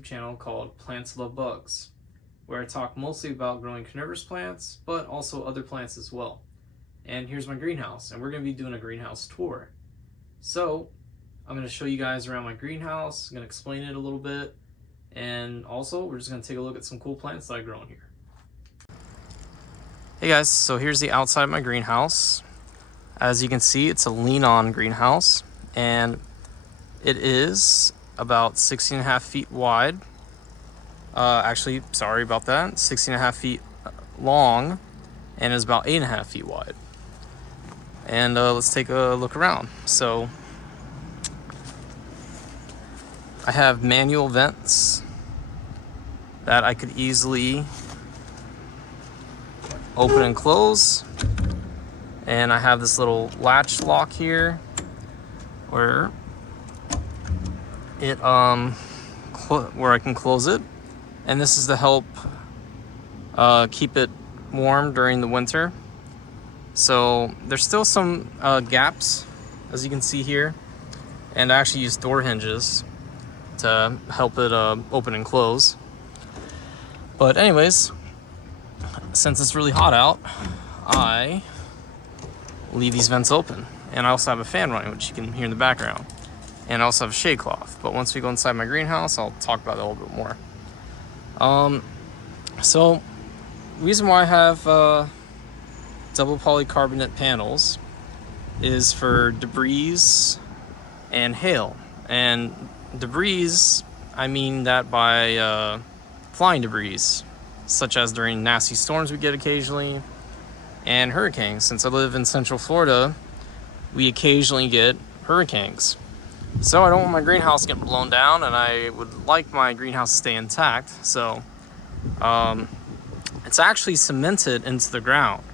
YouTube channel called Plants Love Bugs, where I talk mostly about growing carnivorous plants, but also other plants as well. And here's my greenhouse, and we're going to be doing a greenhouse tour. So I'm going to show you guys around my greenhouse, I'm going to explain it a little bit, and also we're just going to take a look at some cool plants that I grow in here. Hey guys, so here's the outside of my greenhouse. As you can see, it's a lean-on greenhouse, and it is about 16.5 feet wide. Actually, sorry about that, 16.5 feet long, and is about 8.5 feet wide. And let's take a look around. So I have manual vents that I could easily open and close. And I have this little latch lock here where it where I can close it, and this is to help keep it warm during the winter. So there's still some gaps, as you can see here, and I actually use door hinges to help it open and close. But anyways, since it's really hot out, I leave these vents open, and I also have a fan running, which you can hear in the background, and I also have a shade cloth. But once we go inside my greenhouse, I'll talk about that a little bit more. So the reason why I have double polycarbonate panels is for debris and hail. And debris, I mean that by flying debris, such as during nasty storms we get occasionally, and hurricanes. Since I live in Central Florida, we occasionally get hurricanes. So I don't want my greenhouse getting blown down, and I would like my greenhouse to stay intact. So it's actually cemented into the ground.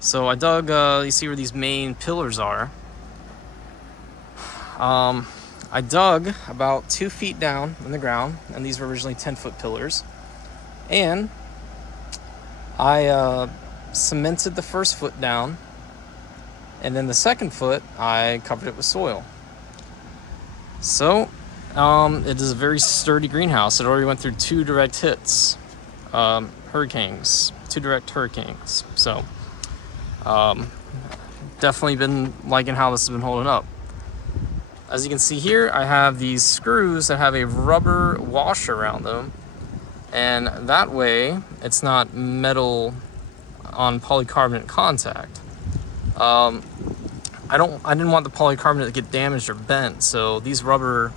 So I dug, you see where these main pillars are. I dug about 2 feet down in the ground, and these were originally 10-foot pillars. And I cemented the first foot down, and then the second foot I covered it with soil. So it is a very sturdy greenhouse. It already went through 2 direct hits, hurricanes, 2 direct hurricanes. So definitely been liking how this has been holding up. As you can see here, I have these screws that have a rubber washer around them, and that way it's not metal on polycarbonate contact. I didn't want the polycarbonate to get damaged or bent, so these rubber,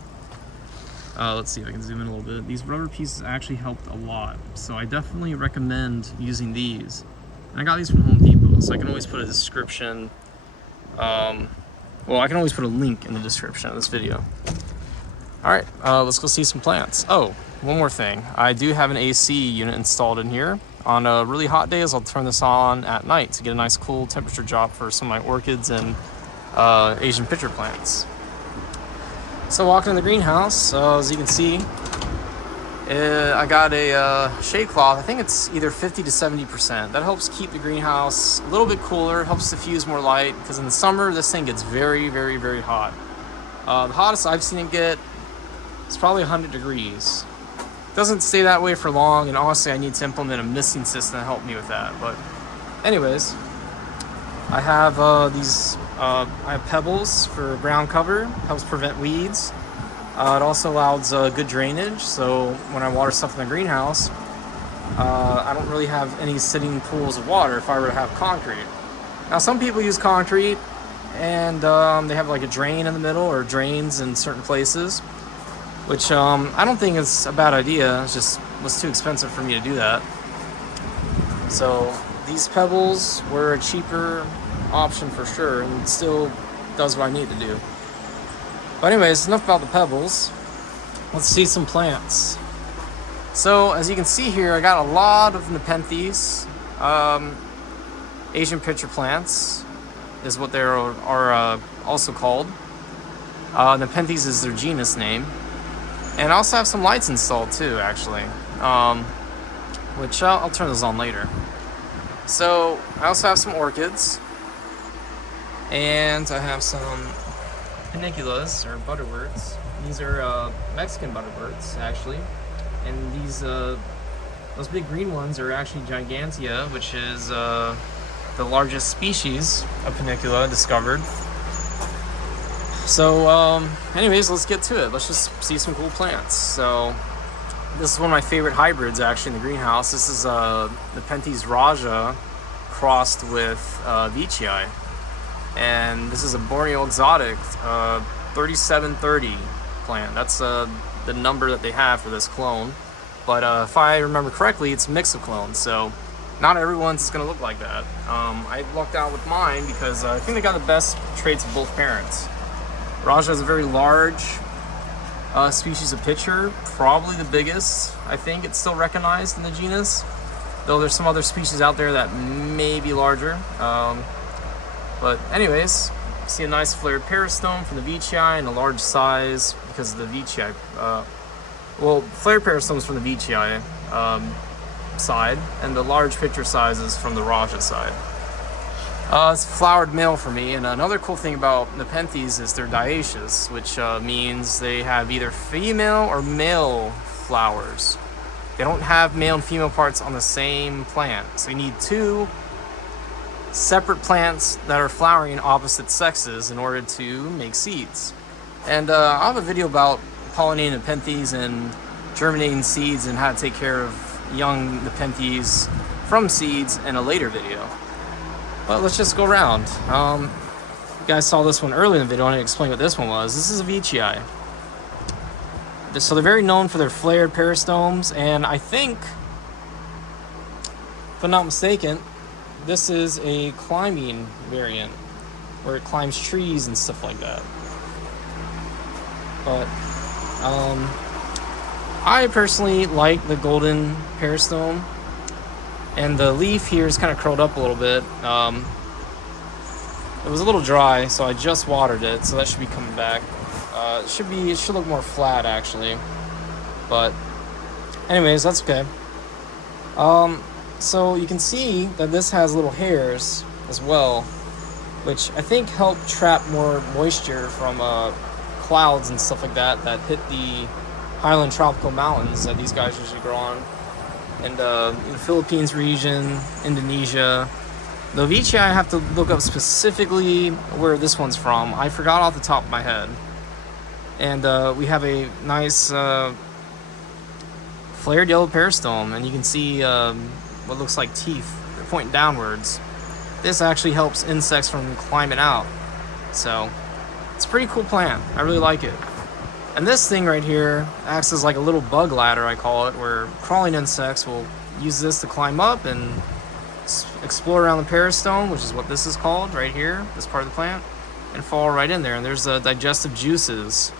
let's see if I can zoom in a little bit. These rubber pieces actually helped a lot, so I definitely recommend using these. And I got these from Home Depot, so I can always put a description. Well, I can always put a link in the description of this video. All right, let's go see some plants. Oh, one more thing. I do have an AC unit installed in here. On really hot days, I'll turn this on at night to get a nice cool temperature drop for some of my orchids and Asian pitcher plants. So walking in the greenhouse, as you can see, I got a shade cloth. I think it's either 50 to 70%. That helps keep the greenhouse a little bit cooler, helps diffuse more light, because in the summer, this thing gets very, very, very hot. The hottest I've seen it get is probably 100 degrees. Doesn't stay that way for long, and honestly I need to implement a misting system to help me with that. But anyways, I have I have pebbles for ground cover, helps prevent weeds. It also allows good drainage, so when I water stuff in the greenhouse, I don't really have any sitting pools of water if I were to have concrete. Now some people use concrete and they have like a drain in the middle or drains in certain places, which I don't think is a bad idea. It just was too expensive for me to do that. So these pebbles were a cheaper option for sure, and it still does what I need to do. But anyways, enough about the pebbles. Let's see some plants. So as you can see here, I got a lot of Nepenthes. Asian pitcher plants is what they are also called. Nepenthes is their genus name. And I also have some lights installed too, actually, which I'll turn those on later. So I also have some orchids, and I have some paniculas or butterworts. These are Mexican butterworts, actually. And these those big green ones are actually Gigantea, which is the largest species of panicula discovered. So anyways, let's get to it. Let's just see some cool plants. So this is one of my favorite hybrids actually in the greenhouse. This is Nepenthes Raja crossed with Veitchii. And this is a Borneo exotic 3730 plant. That's the number that they have for this clone. But if I remember correctly, it's a mix of clones. So not everyone's is going to look like that. I lucked out with mine because I think they got the best traits of both parents. Raja is a very large species of pitcher, probably the biggest. I think it's still recognized in the genus, though there's some other species out there that may be larger. But anyways, see a nice flared peristome from the Veitchii and a large size because of the Veitchii. Well, flared peristomes from the Veitchii side, and the large pitcher sizes from the Raja side. It's a flowered male for me, and another cool thing about Nepenthes is they're dioecious, which means they have either female or male flowers. They don't have male and female parts on the same plant, so you need two separate plants that are flowering opposite sexes in order to make seeds. And I'll have a video about pollinating Nepenthes and germinating seeds and how to take care of young Nepenthes from seeds in a later video. But let's just go around. You guys saw this one earlier in the video. I want to explain what this one was. This is a Veitchii. So they're very known for their flared peristomes, and I think, if I'm not mistaken, this is a climbing variant where it climbs trees and stuff like that. But I personally like the golden peristome, and the leaf here is kind of curled up a little bit. It was a little dry, so I just watered it, so that should be coming back. It should look more flat actually, but anyways, that's okay. So you can see that this has little hairs as well, which I think help trap more moisture from clouds and stuff like that hit the highland tropical mountains that these guys usually grow on. And in the Philippines region, Indonesia. The Veitchii, I have to look up specifically where this one's from. I forgot off the top of my head. And we have a nice flared yellow peristome, and you can see what looks like teeth pointing downwards. This actually helps insects from climbing out. So it's a pretty cool plant. I really like it. And this thing right here acts as like a little bug ladder, I call it, where crawling insects will use this to climb up and explore around the peristome, which is what this is called right here, this part of the plant, and fall right in there. And there's digestive juices,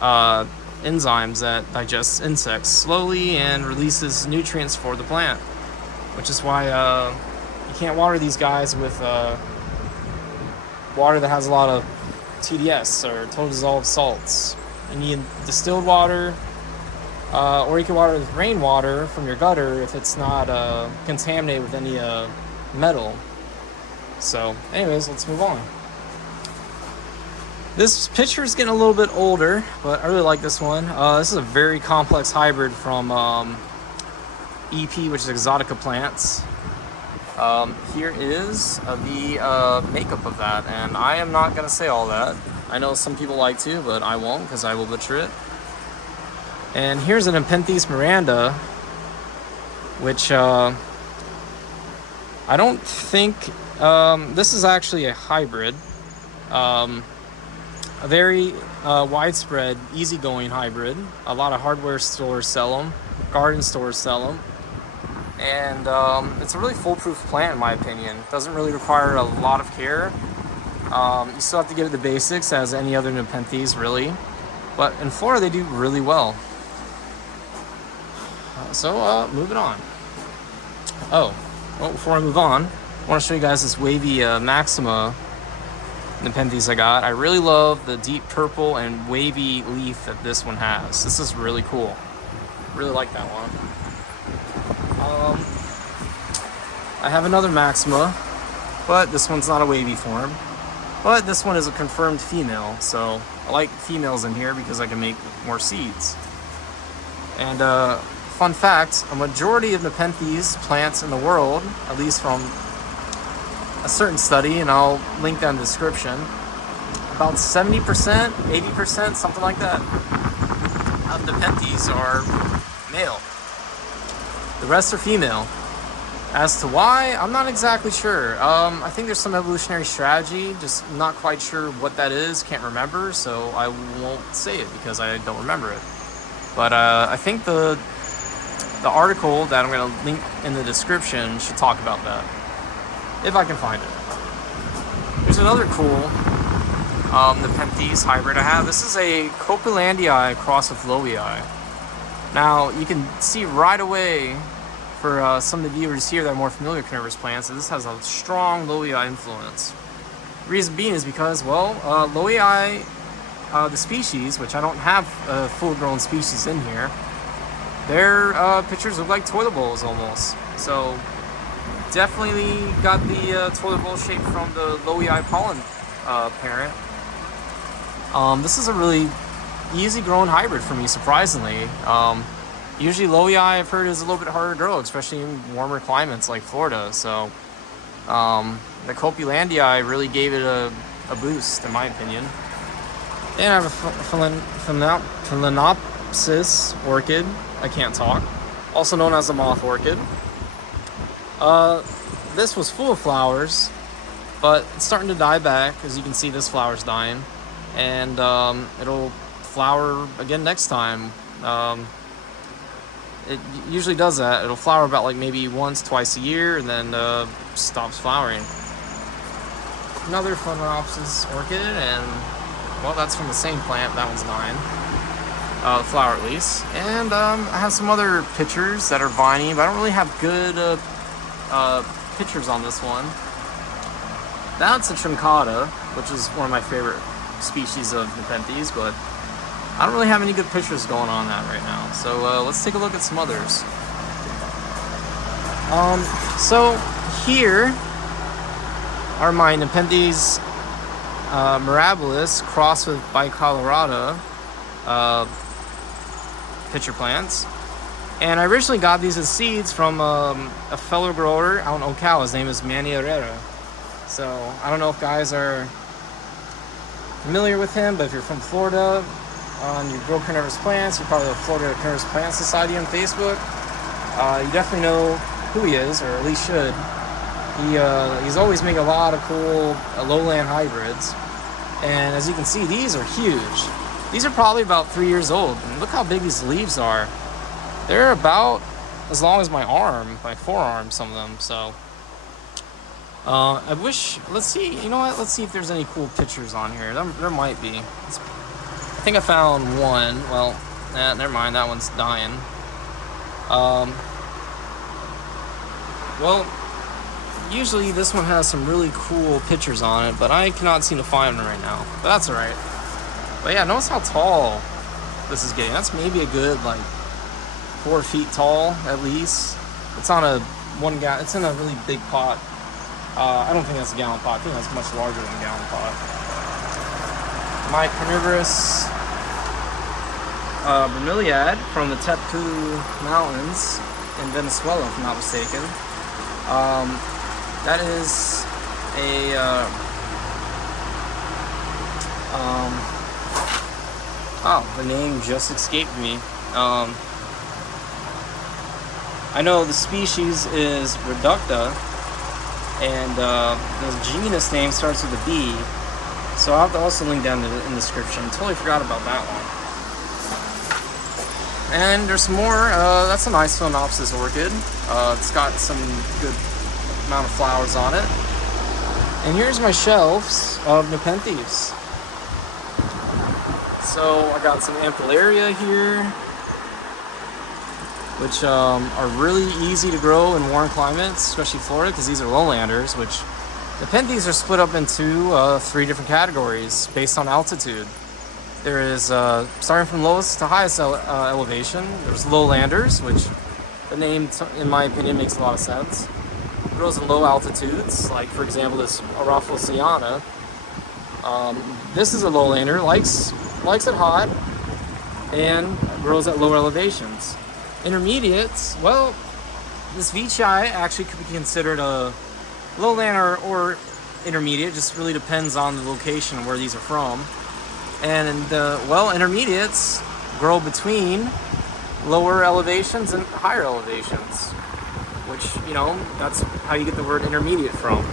enzymes that digest insects slowly and releases nutrients for the plant, which is why you can't water these guys with water that has a lot of TDS or total dissolved salts. You need distilled water, or you can water with rainwater from your gutter if it's not contaminated with any metal. So anyways, let's move on. This picture is getting a little bit older, but I really like this one. This is a very complex hybrid from EP, which is Exotica Plants. Here is the makeup of that, and I am not going to say all that. I know some people like to, but I won't because I will butcher it. And here's an Nepenthes Miranda, which I don't think, this is actually a hybrid. A very widespread, easygoing hybrid. A lot of hardware stores sell them, garden stores sell them. And it's a really foolproof plant in my opinion. It doesn't really require a lot of care. You still have to give it the basics as any other Nepenthes really. But in Florida they do really well. So moving on. Well, before I move on, I want to show you guys this wavy Maxima Nepenthes I got. I really love the deep purple and wavy leaf that this one has. This is really cool. Really like that one. I have another Maxima, but this one's not a wavy form. But this one is a confirmed female, so I like females in here because I can make more seeds. And fun fact, a majority of Nepenthes plants in the world, at least from a certain study, and I'll link that in the description, about 70%, 80%, something like that, of Nepenthes are male. The rest are female. As to why, I'm not exactly sure. I think there's some evolutionary strategy, just not quite sure what that is, can't remember, so I won't say it because I don't remember it. But I think the article that I'm going to link in the description should talk about that, if I can find it. There's another cool Nepenthes hybrid I have. This is a Copelandii crossed with Lowii. Now, you can see right away, for some of the viewers here that are more familiar with carnivorous plants, that this has a strong Lowii influence. Reason being is because, well, Lowii, the species, which I don't have full-grown species in here, their pictures look like toilet bowls almost. So, definitely got the toilet bowl shape from the Lowii pollen parent. This is a really easy-grown hybrid for me, surprisingly. Usually Lowii, I've heard, is a little bit harder to grow, especially in warmer climates like Florida. So the Copelandii really gave it a boost, in my opinion. And I have a Phalaenopsis orchid, I can't talk, also known as the moth orchid. This was full of flowers, but it's starting to die back. As you can see, this flower's dying. And it'll flower again next time. It usually does that. It'll flower about like maybe once, twice a year, and then stops flowering. Another Phalaenopsis orchid, and well, that's from the same plant. That one's dying. The flower at least. And I have some other pictures that are viney, but I don't really have good pictures on this one. That's a Truncata, which is one of my favorite species of Nepenthes, but I don't really have any good pictures going on that right now. So let's take a look at some others. So here are my Nepenthes mirabilis crossed with bicolorata pitcher plants. And I originally got these as seeds from a fellow grower out in Ocala. His name is Manny Herrera. So I don't know if guys are familiar with him, but if you're from Florida and you grow carnivorous plants, you're probably the Florida Carnivorous Plant Society on Facebook. You definitely know who he is, or at least should. He's always making a lot of cool lowland hybrids. And as you can see, these are huge. These are probably about 3 years old. And look how big these leaves are. They're about as long as my arm, my forearm, some of them. So I wish, let's see, you know what? Let's see if there's any cool pictures on here. There might be. I think I found one. Well, never mind. That one's dying. Well, usually this one has some really cool pictures on it, but I cannot seem to find them right now. But that's all right. But yeah, notice how tall this is getting. That's maybe a good, like, 4 feet tall, at least. It's on a it's in a really big pot. I don't think that's a gallon pot. I think that's much larger than a gallon pot. My carnivorous bromeliad from the Tepu Mountains in Venezuela, if I'm not mistaken. That is a the name just escaped me. I know the species is Reducta, and the genus name starts with a B. So I'll have to also link down in the description. Totally forgot about that one. And there's some more. That's a nice Phalaenopsis orchid. It's got some good amount of flowers on it. And here's my shelves of Nepenthes. So I got some Ampullaria here, which are really easy to grow in warm climates, especially Florida, because these are lowlanders, which Nepenthes are split up into 3 different categories based on altitude. There is, starting from lowest to highest elevation, there's lowlanders, which the name, in my opinion, makes a lot of sense. It grows in low altitudes, like, for example, this Araphosiana. This is a lowlander, likes it hot, and grows at lower elevations. Intermediates, well, this Veitchii actually could be considered a lowland or intermediate. Just really depends on the location where these are from. And well, intermediates grow between lower elevations and higher elevations, which, you know, that's how you get the word intermediate from.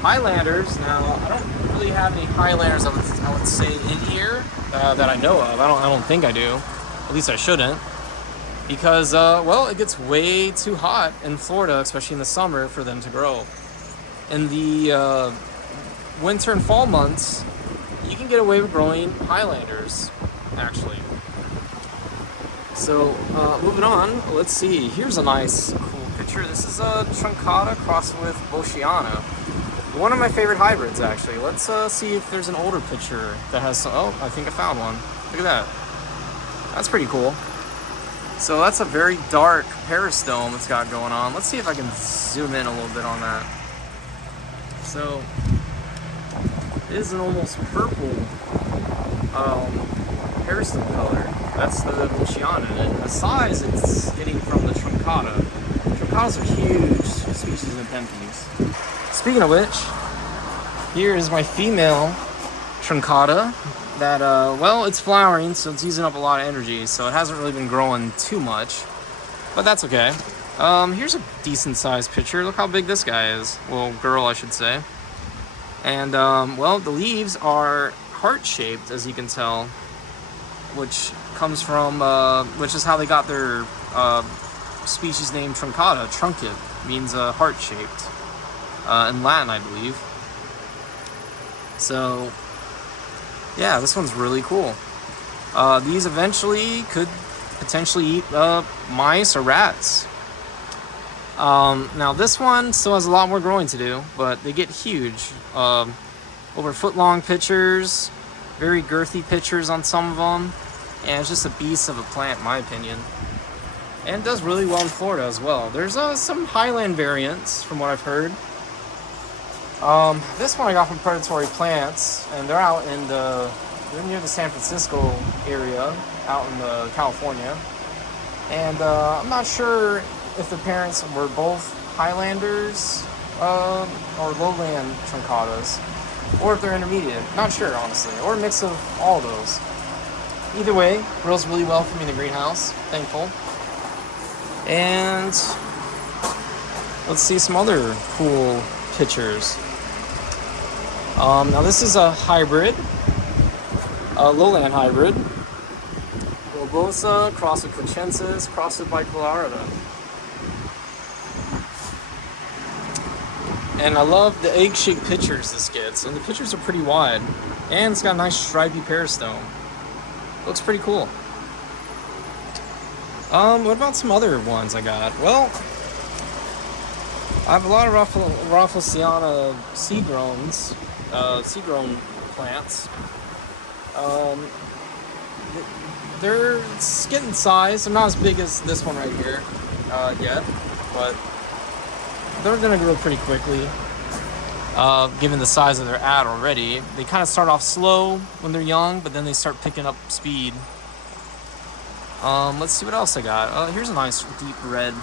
Highlanders, now I don't really have any Highlanders I would say in here that I know of. I don't think I do. At least I shouldn't, because well, it gets way too hot in Florida, especially in the summer, for them to grow. In the winter and fall months, you can get away with growing Highlanders, actually. So moving on, let's see. Here's a nice, cool picture. This is a Truncata crossed with Boschiana. One of my favorite hybrids, actually. Let's see if there's an older picture that has some. Oh, I think I found one. Look at that. That's pretty cool. So that's a very dark peristome it's got going on. Let's see if I can zoom in a little bit on that. So it is an almost purple peristome color. That's the Boschiana. And the size it's getting from the Truncata. Truncatas are huge species of Nepenthes. Speaking of which, here is my female Truncata that, well, it's flowering, so it's using up a lot of energy, so it hasn't really been growing too much, but that's okay. Here's a decent sized picture. Look how big this guy is. Well, girl, I should say. And, well, the leaves are heart-shaped, as you can tell, which comes from, which is how they got their species name Truncata. Truncate means heart-shaped. In Latin, I believe. So, yeah, this one's really cool. These eventually could potentially eat mice or rats. Now, this one still has a lot more growing to do, but they get huge. Over foot-long pitchers, very girthy pitchers on some of them, and it's just a beast of a plant, in my opinion. And it does really well in Florida as well. There's some highland variants, from what I've heard. This one I got from Predatory Plants, and they're out in they're near the San Francisco area, out in California. And I'm not sure if the parents were both Highlanders or lowland Truncatas, or if they're intermediate. Not sure, honestly, or a mix of all those. Either way, grows really well for me in the greenhouse. Thankful. And let's see some other cool pictures. Now this is a hybrid, a lowland hybrid. Globosa crossed with Cochensis, crossed with Bicolorida. And I love the egg-shaped pitchers this gets. And the pitchers are pretty wide. And it's got a nice stripy peristome. Looks pretty cool. What about some other ones I got? Well, I have a lot of Rafflesiana seed-grown plants. They're getting size. They're not as big as this one right here yet, but they're gonna grow pretty quickly. Given the size that they're at already, they kind of start off slow when they're young, but then they start picking up speed. Let's see what else I got. Here's a nice deep red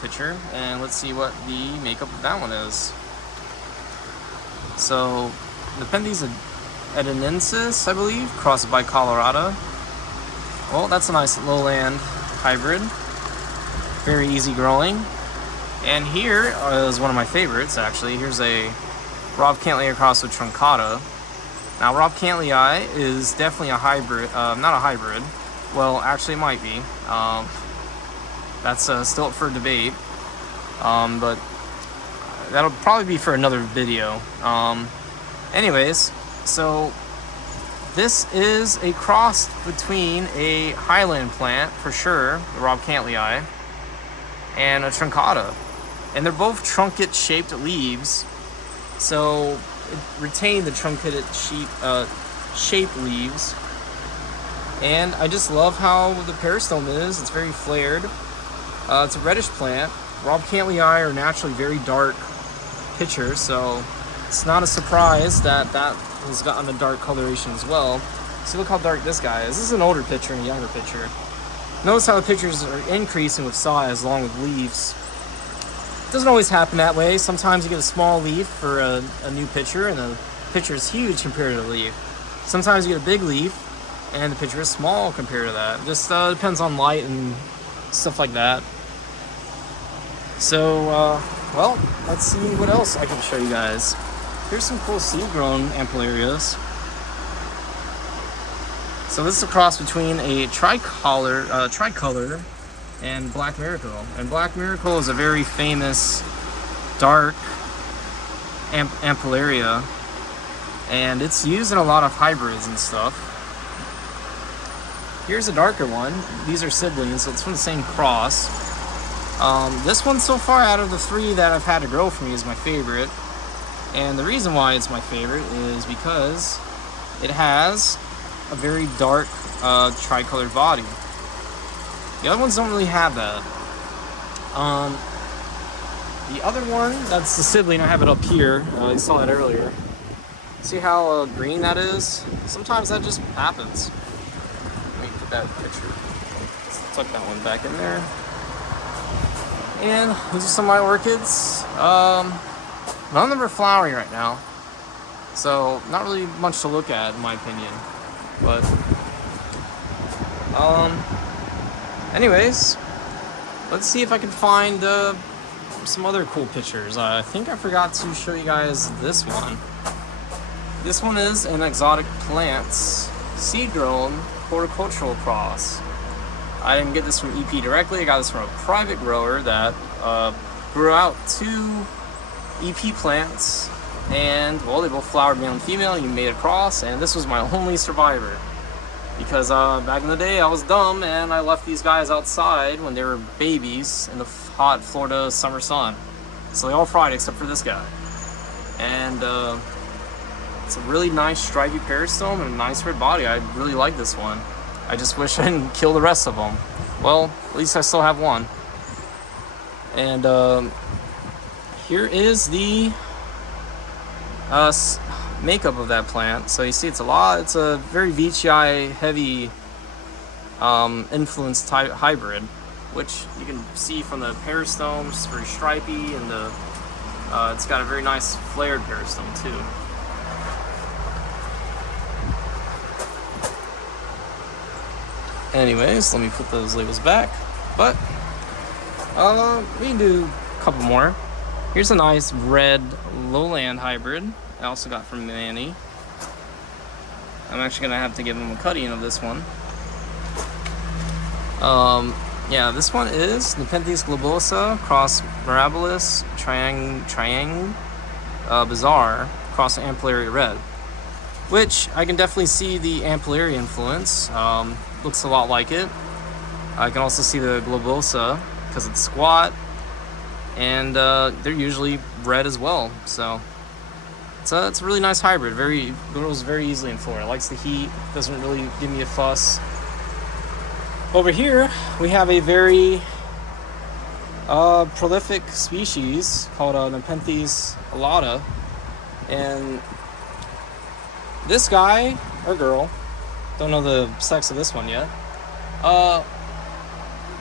picture, and let's see what the makeup of that one is. So, Nepenthes edinensis, I believe, crossed by Colorado. Well, that's a nice lowland hybrid. Very easy growing. And here is one of my favorites, actually. Here's a Rob Cantley crossed with Truncata. Now, Rob Cantley is definitely a hybrid, not a hybrid. Well, actually it might be. That's still up for debate. But that'll probably be for another video. Anyways, so this is a cross between a highland plant, for sure, the Rob Cantley, and a Truncata. And they're both truncate-shaped leaves, so it retained the truncated shaped leaves. And I just love how the peristome is. It's very flared. It's a reddish plant. Rob Cantley are naturally very dark pitchers, so it's not a surprise that that has gotten a dark coloration as well. See, look how dark this guy is. This is an older picture and a younger picture. Notice how the pictures are increasing with size along with leaves. It doesn't always happen that way. Sometimes you get a small leaf for a new picture and the picture is huge compared to the leaf. Sometimes you get a big leaf and the picture is small compared to that. Just depends on light and stuff like that. So, well, let's see what else I can show you guys. Here's some cool seed-grown Ampelarias. So this is a cross between a tricolor and Black Miracle. And Black Miracle is a very famous dark Ampellaria, and it's used in a lot of hybrids and stuff. Here's a darker one. These are siblings, so it's from the same cross. This one so far out of the 3 that I've had to grow for me is my favorite. And the reason why it's my favorite is because it has a very dark tricolored body. The other ones don't really have that. The other one, that's the sibling, I have it up here. You saw that earlier. See how green that is? Sometimes that just happens. Let me put that picture. Let's tuck that one back in there. And these are some of my orchids. None of them are flowering right now, so not really much to look at in my opinion. But anyways, let's see if I can find some other cool pictures. I think I forgot to show you guys this one. This one is an exotic plants seed-grown horticultural cross. I didn't get this from EP directly. I got this from a private grower that grew out 2 EP plants, and well, they both flowered male and female, and you made a cross, and this was my only survivor. Because back in the day I was dumb and I left these guys outside when they were babies in the hot Florida summer sun. So they all fried except for this guy. And it's a really nice stripy peristome and a nice red body. I really like this one. I just wish I didn't kill the rest of them. Well, at least I still have one. And here is the makeup of that plant. So you see it's a very Veitchii heavy influenced type hybrid, which you can see from the peristome. It's very stripy, and it's got a very nice flared peristome too. Anyways, let me put those labels back, but we can do a couple more. Here's a nice red lowland hybrid I also got from Manny. I'm actually gonna have to give him a cutting of this one. Yeah, this one is Nepenthes globosa cross mirabilis triang bizarre cross Ampellaria red, which I can definitely see the Ampellaria influence. Looks a lot like it. I can also see the globosa because it's squat, and they're usually red as well. So it's a really nice hybrid. Grows very easily in Florida. Likes the heat. Doesn't really give me a fuss. Over here we have a very prolific species called Nepenthes alata, and this guy or girl, don't know the sex of this one yet,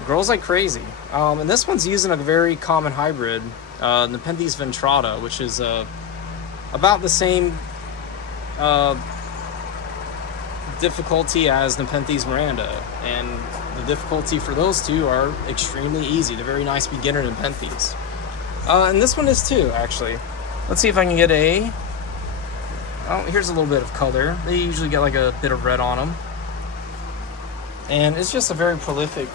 grows like crazy. And this one's using a very common hybrid, Nepenthes ventrata, which is about the same difficulty as Nepenthes miranda, and the difficulty for those two are extremely easy. They're very nice beginner Nepenthes. And this one is too, actually. Let's see if I can get here's a little bit of color. They usually get like a bit of red on them. And it's just a very prolific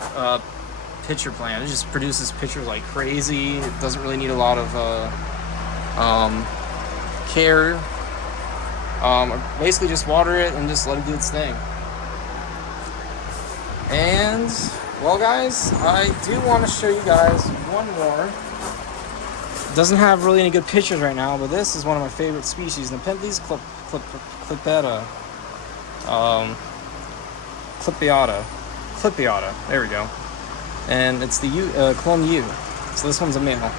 pitcher plant. It just produces pitchers like crazy. It doesn't really need a lot of care. Basically just water it and just let it do its thing. And well guys, I do want to show you guys one more. It doesn't have really any good pictures right now, but this is one of my favorite species, Nepenthes clippiata. There we go. And it's the clone U. So this one's a male.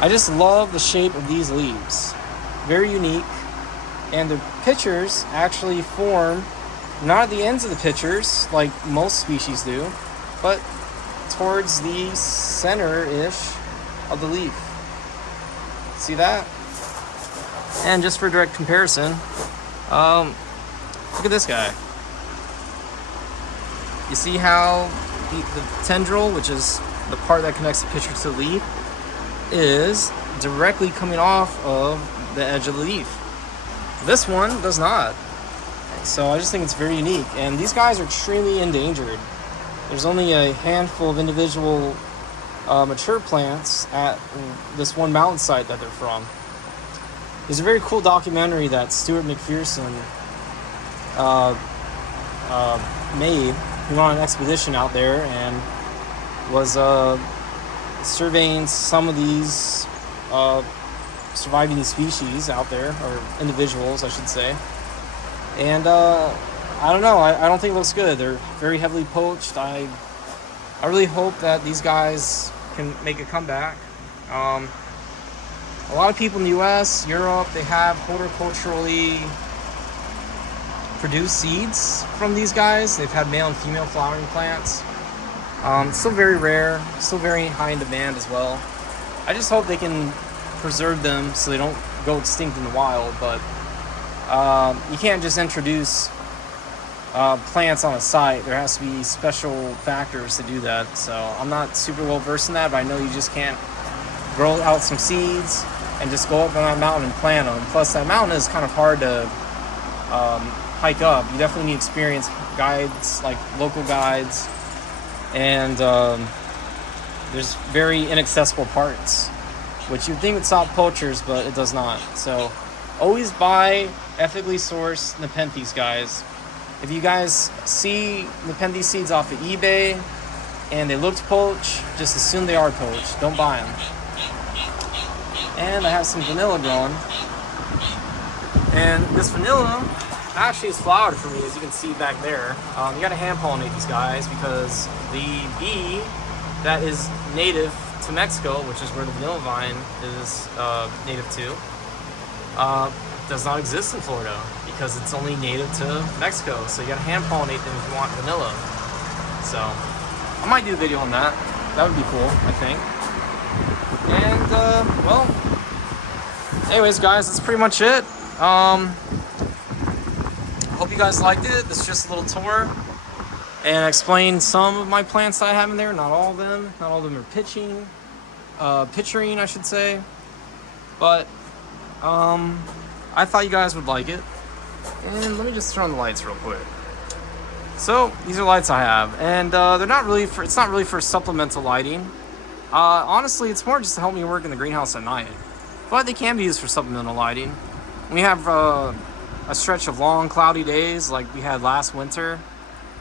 I just love the shape of these leaves. Very unique. And the pitchers actually form not at the ends of the pitchers like most species do, but towards the center-ish of the leaf. See that? And just for direct comparison, look at this guy. You see how the tendril, which is the part that connects the pitcher to the leaf, is directly coming off of the edge of the leaf. This one does not. So I just think it's very unique. And these guys are extremely endangered. There's only a handful of individual mature plants at this one mountain site that they're from. There's a very cool documentary that Stuart McPherson made. He went on an expedition out there and was surveying some of these surviving these species out there, or individuals, I should say. And I don't know. I don't think it looks good. They're very heavily poached. I really hope that these guys can make a comeback. A lot of people in the U.S., Europe, they have horticulturally produced seeds from these guys. They've had male and female flowering plants. It's still very rare, still very high in demand as well. I just hope they can preserve them so they don't go extinct in the wild, but you can't just introduce plants on a site. There has to be special factors to do that. So I'm not super well versed in that, but I know you just can't grow out some seeds and just go up on that mountain and plant them. Plus, that mountain is kind of hard to hike up. You definitely need experienced guides, like local guides, and there's very inaccessible parts, which you'd think would stop poachers, but it does not. So always buy ethically sourced Nepenthes, guys. If you guys see Nepenthes seeds off of eBay and they look to poach, just assume they are poached. Don't buy them. And I have some vanilla growing. And this vanilla actually is flowered for me, as you can see back there. You gotta hand pollinate these guys because the bee that is native to Mexico, which is where the vanilla vine is native to, does not exist in Florida because it's only native to Mexico. So you gotta hand pollinate them if you want vanilla. So I might do a video on that. That would be cool, I think. And well, anyways, guys, that's pretty much it. Hope you guys liked it. This is just a little tour, and I explained some of my plants that I have in there. Not all of them. Not all of them are pitching, I should say. But I thought you guys would like it. And let me just turn on the lights real quick. So these are lights I have, and they're not really for. It's not really for supplemental lighting. Honestly, it's more just to help me work in the greenhouse at night. But they can be used for supplemental lighting. We have a stretch of long, cloudy days like we had last winter.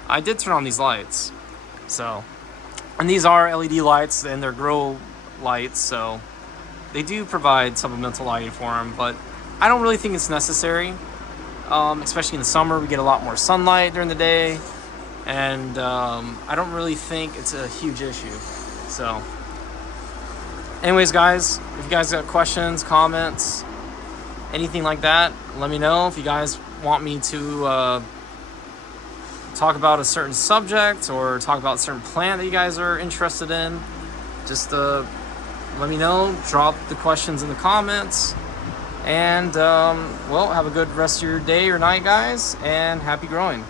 I did turn on these lights. So, and these are LED lights, and they're grow lights, so they do provide supplemental lighting for them. But I don't really think it's necessary. Especially in the summer, we get a lot more sunlight during the day, and I don't really think it's a huge issue. So anyways, guys, if you guys got questions, comments, anything like that, let me know. If you guys want me to talk about a certain subject or talk about a certain plant that you guys are interested in, just let me know. Drop the questions in the comments. And, well, have a good rest of your day or night, guys, and happy growing.